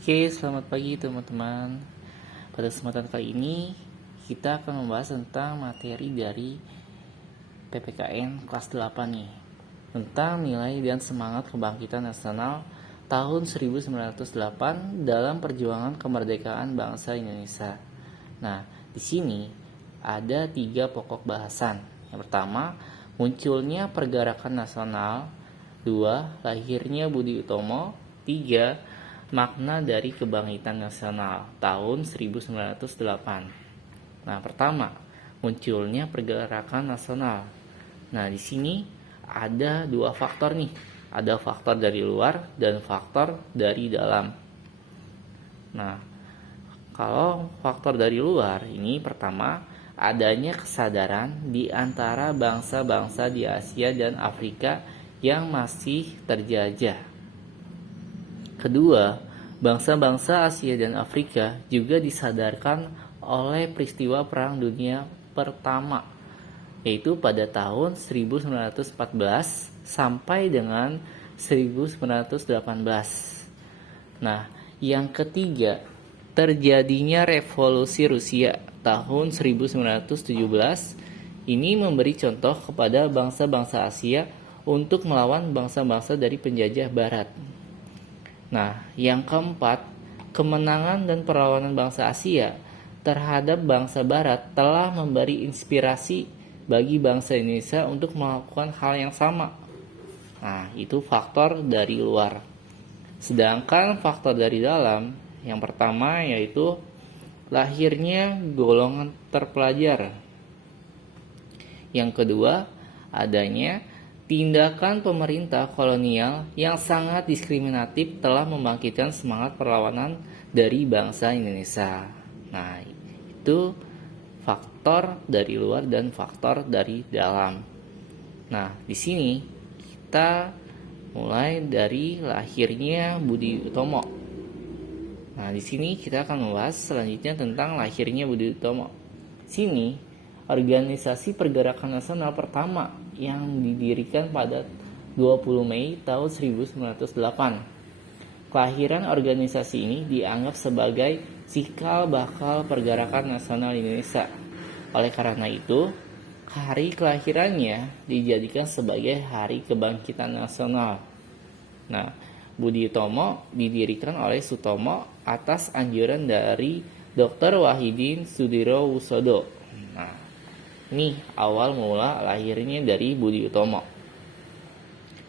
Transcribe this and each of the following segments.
Oke, selamat pagi teman-teman. Pada kesempatan kali ini, kita akan membahas tentang materi dari PPKN kelas 8 nih. Tentang nilai dan semangat kebangkitan nasional tahun 1908 dalam perjuangan kemerdekaan bangsa Indonesia. Nah, di sini ada 3 pokok bahasan. Yang pertama, munculnya pergerakan nasional. 2. Lahirnya Budi Utomo. 3. Makna dari kebangkitan nasional tahun 1908. Nah, pertama, munculnya pergerakan nasional. Nah, di sini ada 2 faktor nih. Ada faktor dari luar dan faktor dari dalam. Nah, kalau faktor dari luar ini pertama, adanya kesadaran di antara bangsa-bangsa di Asia dan Afrika yang masih terjajah. Kedua, bangsa-bangsa Asia dan Afrika juga disadarkan oleh peristiwa Perang Dunia Pertama, yaitu pada tahun 1914 sampai dengan 1918. Nah, yang ketiga, terjadinya revolusi Rusia tahun 1917 ini memberi contoh kepada bangsa-bangsa Asia untuk melawan bangsa-bangsa dari penjajah Barat. Nah, yang keempat, kemenangan dan perlawanan bangsa Asia terhadap bangsa Barat telah memberi inspirasi bagi bangsa Indonesia untuk melakukan hal yang sama. Nah, itu faktor dari luar. Sedangkan faktor dari dalam, yang pertama yaitu lahirnya golongan terpelajar. Yang kedua, adanya tindakan pemerintah kolonial yang sangat diskriminatif telah membangkitkan semangat perlawanan dari bangsa Indonesia. Nah, itu faktor dari luar dan faktor dari dalam. Nah, di sini kita mulai dari lahirnya Budi Utomo. Nah, di sini kita akan membahas selanjutnya tentang lahirnya Budi Utomo. Sini organisasi pergerakan nasional pertama yang didirikan pada 20 Mei tahun 1908. Kelahiran organisasi ini dianggap sebagai cikal bakal pergerakan nasional Indonesia. Oleh karena itu, hari kelahirannya dijadikan sebagai hari kebangkitan nasional. Nah, Budi Utomo didirikan oleh Sutomo atas anjuran dari Dr. Wahidin Sudirohusodo. Nah, ini awal mula lahirnya dari Budi Utomo.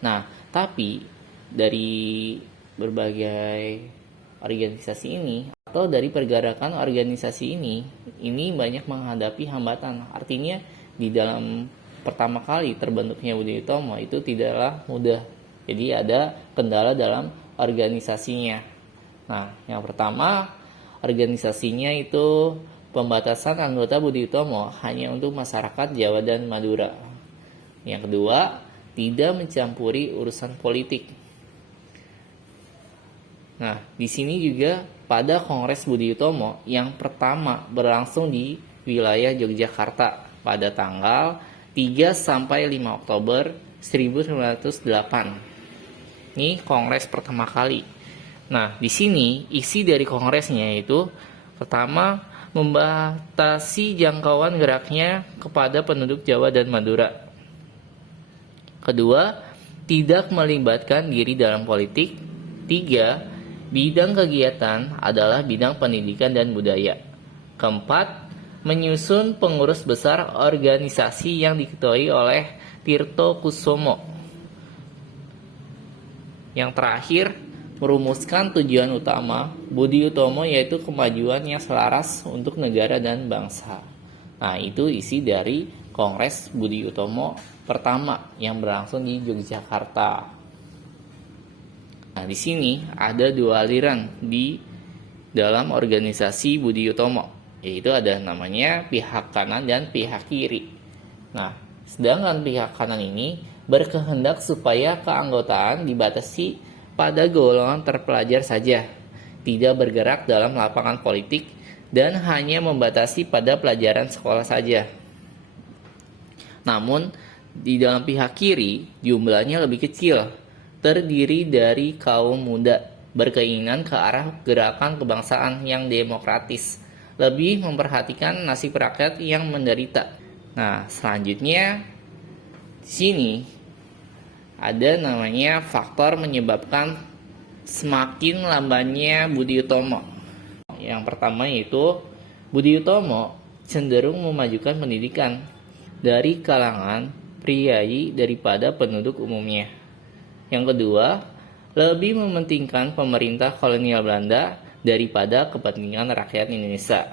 Nah, tapi dari berbagai organisasi ini atau dari pergerakan organisasi ini banyak menghadapi hambatan. Artinya di dalam pertama kali terbentuknya Budi Utomo itu tidaklah mudah. Jadi ada kendala dalam organisasinya. Nah, yang pertama organisasinya itu pembatasan anggota Budi Utomo hanya untuk masyarakat Jawa dan Madura. Yang kedua, tidak mencampuri urusan politik. Nah, di sini juga pada Kongres Budi Utomo yang pertama berlangsung di wilayah Yogyakarta pada tanggal 3 sampai 5 Oktober 1908. Ini kongres pertama kali. Nah, di sini isi dari kongresnya itu pertama, membatasi jangkauan geraknya kepada penduduk Jawa dan Madura. Kedua, tidak melibatkan diri dalam politik. 3. Bidang kegiatan adalah bidang pendidikan dan budaya. Keempat, menyusun pengurus besar organisasi yang diketuai oleh Tirto Kusumo. Yang terakhir, merumuskan tujuan utama Budi Utomo yaitu kemajuan yang selaras untuk negara dan bangsa. Nah, itu isi dari Kongres Budi Utomo pertama yang berlangsung di Yogyakarta. Nah, di sini ada 2 aliran di dalam organisasi Budi Utomo, yaitu ada namanya pihak kanan dan pihak kiri. Nah, sedangkan pihak kanan ini berkehendak supaya keanggotaan dibatasi pada golongan terpelajar saja, tidak bergerak dalam lapangan politik, dan hanya membatasi pada pelajaran sekolah saja. Namun, di dalam pihak kiri, jumlahnya lebih kecil, terdiri dari kaum muda berkeinginan ke arah gerakan kebangsaan yang demokratis, lebih memperhatikan nasib rakyat yang menderita. Nah, selanjutnya di sini ada namanya faktor menyebabkan semakin lambannya budi utomo. Yang pertama yaitu Budi Utomo cenderung memajukan pendidikan dari kalangan priai daripada penduduk umumnya. Yang kedua, lebih mementingkan pemerintah kolonial Belanda daripada kepentingan rakyat Indonesia.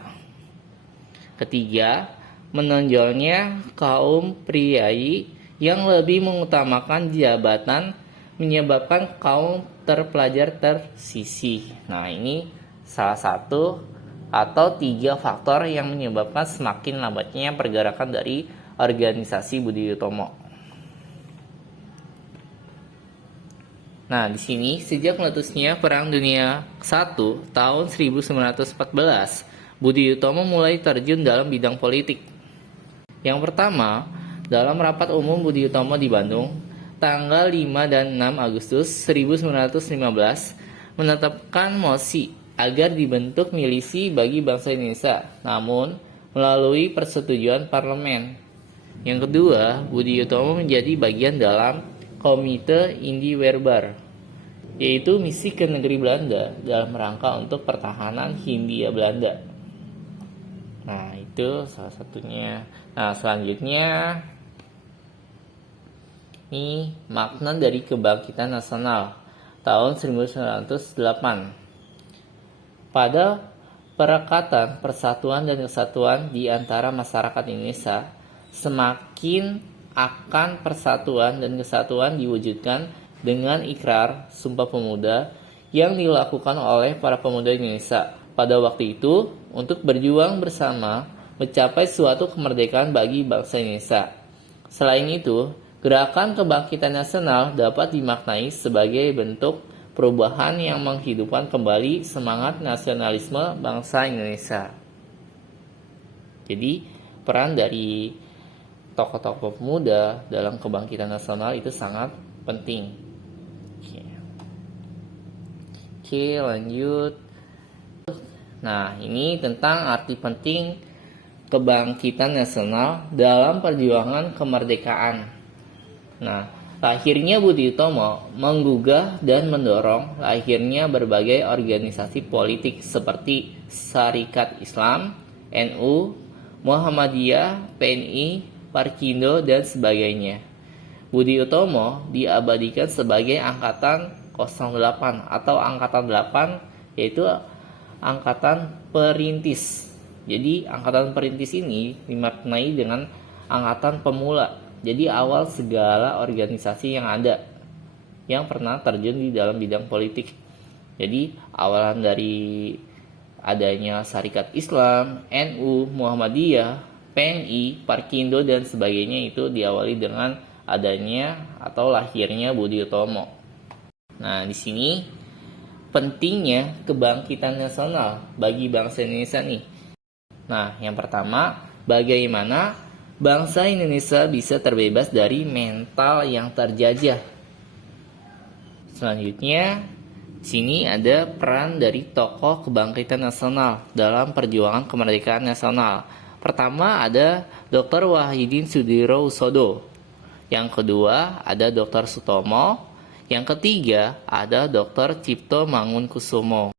Ketiga, menonjolnya kaum priai yang lebih mengutamakan jabatan menyebabkan kaum terpelajar tersisih. Nah, ini salah satu atau 3 faktor yang menyebabkan semakin lambatnya pergerakan dari organisasi Budi Utomo. Nah, di sini sejak meletusnya Perang Dunia I tahun 1914, Budi Utomo mulai terjun dalam bidang politik. Yang pertama, dalam rapat umum Budi Utomo di Bandung, tanggal 5 dan 6 Agustus 1915, menetapkan mosi agar dibentuk milisi bagi bangsa Indonesia, namun melalui persetujuan parlemen. Yang kedua, Budi Utomo menjadi bagian dalam Komite Indi Werbar, yaitu misi ke negeri Belanda dalam rangka untuk pertahanan Hindia Belanda. Nah, itu salah satunya. Nah, selanjutnya ini makna dari kebangkitan nasional tahun 1908. Pada perekatan persatuan dan kesatuan di antara masyarakat Indonesia, semakin akan persatuan dan kesatuan diwujudkan dengan ikrar Sumpah Pemuda yang dilakukan oleh para pemuda Indonesia pada waktu itu untuk berjuang bersama mencapai suatu kemerdekaan bagi bangsa Indonesia. Selain itu, gerakan kebangkitan nasional dapat dimaknai sebagai bentuk perubahan yang menghidupkan kembali semangat nasionalisme bangsa Indonesia. Jadi, peran dari tokoh-tokoh pemuda dalam kebangkitan nasional itu sangat penting. Oke, lanjut. Nah, ini tentang arti penting kebangkitan nasional dalam perjuangan kemerdekaan. Nah, lahirnya Budi Utomo menggugah dan mendorong lahirnya berbagai organisasi politik seperti Sarekat Islam, NU, Muhammadiyah, PNI, Parkindo, dan sebagainya. Budi Utomo diabadikan sebagai Angkatan 08 atau Angkatan 8, yaitu Angkatan Perintis. Jadi Angkatan Perintis ini dimaknai dengan Angkatan Pemula. Jadi awal segala organisasi yang ada yang pernah terjun di dalam bidang politik. Jadi awalan dari adanya Sarekat Islam, NU, Muhammadiyah, PNI, Parkindo, dan sebagainya itu diawali dengan adanya atau lahirnya Budi Utomo. Nah, di sini pentingnya kebangkitan nasional bagi bangsa Indonesia nih. Nah, yang pertama, bagaimana bangsa Indonesia bisa terbebas dari mental yang terjajah. Selanjutnya, sini ada peran dari tokoh kebangkitan nasional dalam perjuangan kemerdekaan nasional. Pertama ada Dr. Wahidin Sudirohusodo. Yang kedua ada Dr. Sutomo. Yang ketiga ada Dr. Cipto Mangunkusumo.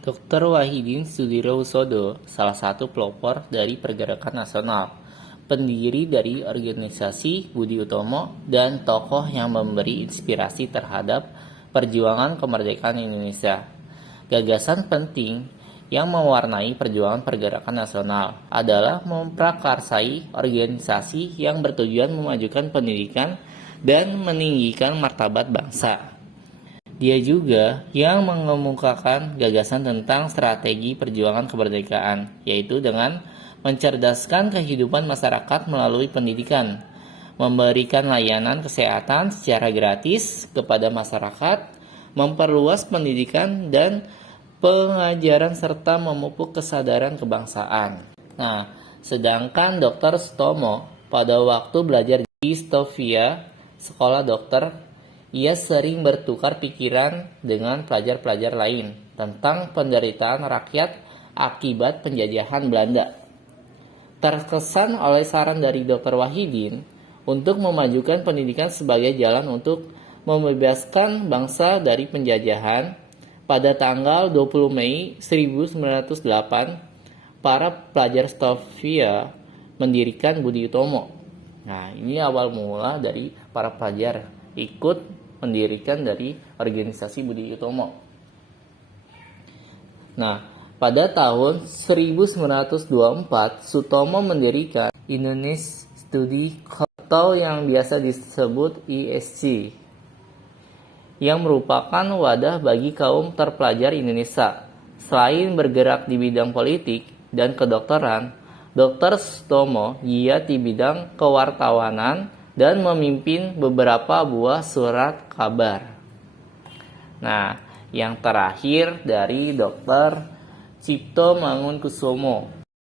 Dr. Wahidin Sudirohusodo salah satu pelopor dari pergerakan nasional, pendiri dari organisasi Budi Utomo, dan tokoh yang memberi inspirasi terhadap perjuangan kemerdekaan Indonesia. Gagasan penting yang mewarnai perjuangan pergerakan nasional adalah memprakarsai organisasi yang bertujuan memajukan pendidikan dan meninggikan martabat bangsa. Dia juga yang mengemukakan gagasan tentang strategi perjuangan kemerdekaan, yaitu dengan mencerdaskan kehidupan masyarakat melalui pendidikan, memberikan layanan kesehatan secara gratis kepada masyarakat, memperluas pendidikan dan pengajaran serta memupuk kesadaran kebangsaan. Nah, sedangkan Dr. Sutomo pada waktu belajar di Stovia, sekolah dokter ia sering bertukar pikiran dengan pelajar-pelajar lain tentang penderitaan rakyat akibat penjajahan Belanda. Terkesan oleh saran dari Dr. Wahidin untuk memajukan pendidikan sebagai jalan untuk membebaskan bangsa dari penjajahan, pada tanggal 20 Mei 1908, para pelajar Stovia mendirikan Budi Utomo. Nah, ini awal mula dari para pelajar ikut mendirikan dari organisasi Budi Utomo. Nah, pada tahun 1924, Sutomo mendirikan Indonesia Study atau yang biasa disebut ISC, yang merupakan wadah bagi kaum terpelajar Indonesia. Selain bergerak di bidang politik dan kedokteran, Dr. Sutomo giat di bidang kewartawanan dan memimpin beberapa buah surat kabar. Nah, yang terakhir dari Dr. Cipto Mangunkusumo.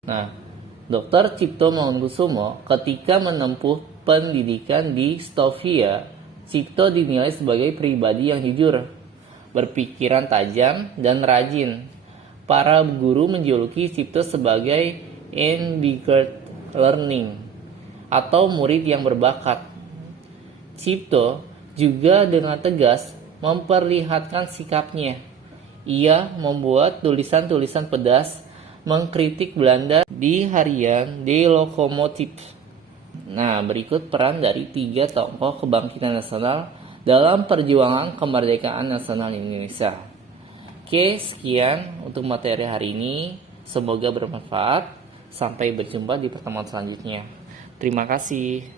Nah, Dr. Cipto Mangunkusumo ketika menempuh pendidikan di Stovia, Cipto dinilai sebagai pribadi yang jujur, berpikiran tajam, dan rajin. Para guru menjuluki Cipto sebagai embiggered learning atau murid yang berbakat. Cipto juga dengan tegas memperlihatkan sikapnya. Ia membuat tulisan-tulisan pedas mengkritik Belanda di harian De Lokomotief. Nah, berikut peran dari 3 tokoh kebangkitan nasional dalam perjuangan kemerdekaan nasional Indonesia. Oke, sekian untuk materi hari ini. Semoga bermanfaat. Sampai berjumpa di pertemuan selanjutnya. Terima kasih.